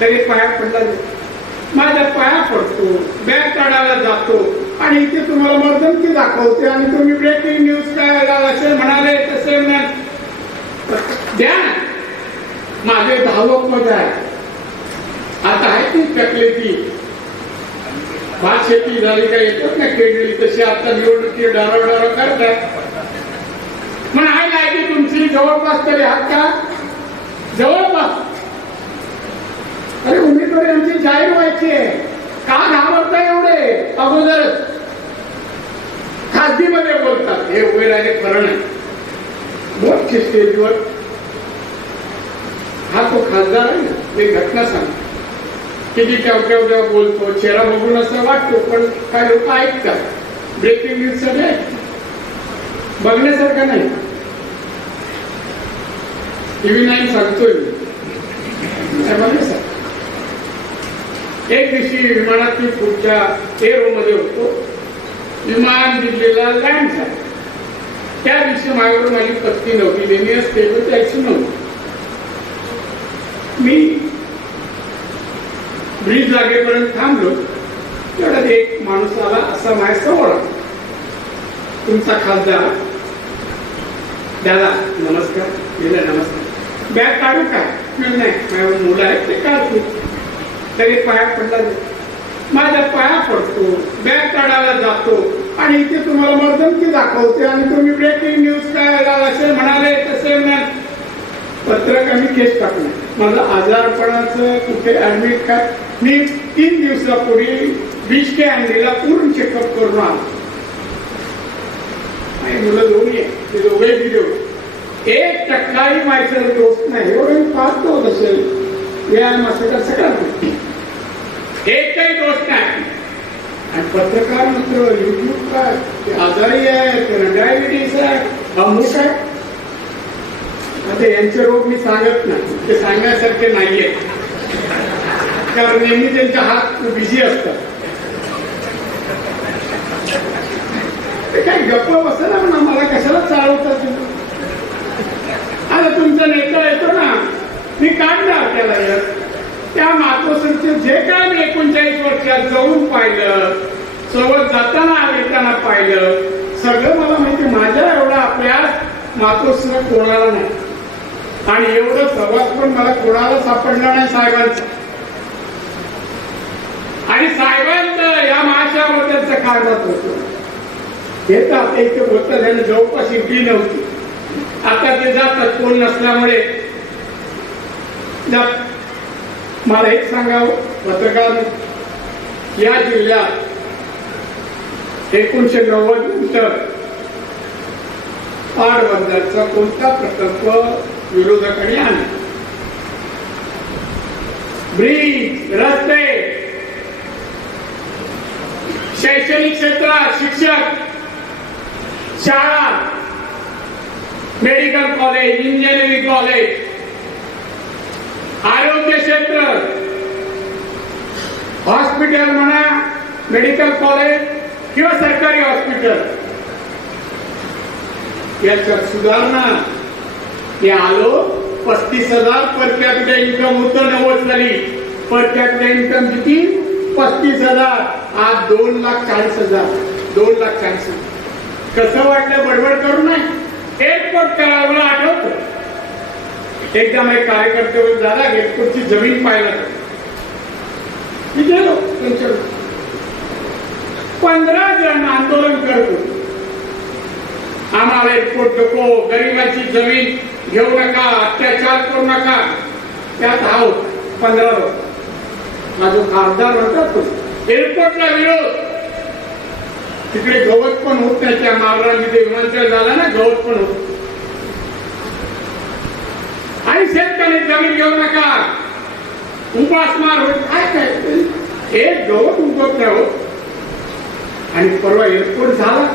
तरी पाया पडला माझ्या पाया पडतो, बॅग काढायला जातो आणि इथे तुम्हाला मर्दनकी दाखवते आणि तुम्ही ब्रेकिंग न्यूज काय असे म्हणाले तसे द्या ना. माझे धावक मध्ये आहे आता आहे ती टकले ती भात शेती झाली का येतात ना केळी तशी आता निवडणुकी डाराडारा करतात. पण आहे लायकी तुमची जवळपास तरी आहात का? जवळपास. अरे उमेदवारी आमची जाहीर व्हायची आहे, का घाबरता एवढे? अगोदरच खासगीमध्ये बोलतात हे उभे राहिले खरं नाही. मोठ्या स्टेजवर हा तो खासदार आहे ना, ते घटना सांगतो किती केवढ्या बोलतो, चेहरा बघून असं वाटतो, पण काय लोक ऐकतात. ब्रेकिंग न्यूज सगळे बघण्यासारखं नाही. टीव्ही 9 सांगतोय बघण्यासारखं. एक दिवशी विमानात मी पुढच्या एअरो मध्ये होतो, विमान दिल्लीला लँड झालं. त्या दिवशी माझ्यावर माझी पत्नी नव्हती, नेहमी असते त्याची नव्हती. मी ब्रिज लागेपर्यंत थांबलो, तेवढ्यात एक माणूस आला, असा माझ्या समोर आला. तुमचा खासदार. दादा नमस्कार. दिला नमस्कार. बॅग काढू काय? नाही माझ्या मुलं आहेत ते काढतो. तरी पाया पडला माझ्या पाया पडतो, बॅग काढायला जातो आणि इथे तुम्हाला मर्दनकी दाखवते आणि तुम्ही ब्रेकिंग न्यूज काय असे म्हणाले तसे पत्रक आम्ही केस टाकलं. माझं आजारपणाचं कुठे ऍडमिट काय, मी 3 दिवसापूर्वी BHK आणलेला पूर्ण चेकअप करून आलो. मुलं दोन्ही आहे, ते दोघे दिले होते. 1% माझ्याकडे दोष नाही. एवढं मी पाहतो असेल व्यायाम असं सगळं एकही दोष नाही. आणि पत्रकार मित्र युट्यूब काय ते आजारी आहे, त्यांना डायबिटीस आहे, अमुक आहे. आता यांचे रोग मी सांगत नाही, ते सांगण्यासारखे नाहीये, कारण नेहमी त्यांचे हात बिझी असतात. ते काही गप्प बसना म्हणा, मला कशाला चालवतात. आता तुमचा नेता येतो ना, मी काढणार त्याला. त्या मातोश्रीचे जे काय मी 39 वर्षात जाऊन पाहिलं, सोबत जाताना येताना पाहिलं, सगळं मला माहिती. माझ्या एवढा अभ्यास मातोश्री कोणाला नाही आणि एवढं प्रवास पण मला कोणाला सापडला नाही साहेबांचा. आणि साहेबांचं या महाशयाबद्दलचं काय मत होतं हे तर आता इथे बोलतात. त्यांना जवळपास इकडे नव्हती, आता ते जातात कोण नसल्यामुळे जात. मला एक सांगावं पत्रकार, या जिल्ह्यात 1990 नंतर पाटबंधाचा कोणता प्रकल्प विरोधकांनी आणला? ब्रिज, रस्ते, शैक्षणिक क्षेत्रात शिक्षक, शाळा, मेडिकल कॉलेज, इंजिनिअरिंग कॉलेज, आरोग्य क्षेत्र, हॉस्पिटल म्हणा, मेडिकल कॉलेज किंवा सरकारी हॉस्पिटल, याच्यात सुधारणा. हे आलो 35,000 पर कॅपिटा इन्कम होतं 90 साली. पर कॅपिटा इन्कम किती? 35,000. आज 2,40,000. 2,40,000. कसं वाटलं? बडबड करू नाही. एअरपोर्ट करावं. मला आठवतं एकदा माझे कार्यकर्ते झाला, एअरपोर्टची जमीन पाहायला मी गेलो. त्यांच्या 15 जण आंदोलन करत होते, आम्हाला एअरपोर्ट नको, गरिबांची जमीन घेऊ नका, अत्याचार करू नका. त्यात आहोत 15 लोक. माझा खासदार म्हणतात एअरपोर्टला विरोध. तिकडे गवत पण होत नाही. त्या मावळामध्ये विमानतळ झाला ना, गवत पण होत. आणि शेतकरी जमीन घेऊ नका, उपासमार होत. काय एक गवत उगवत नाही होत. आणि परवा एअरपोर्ट झाला,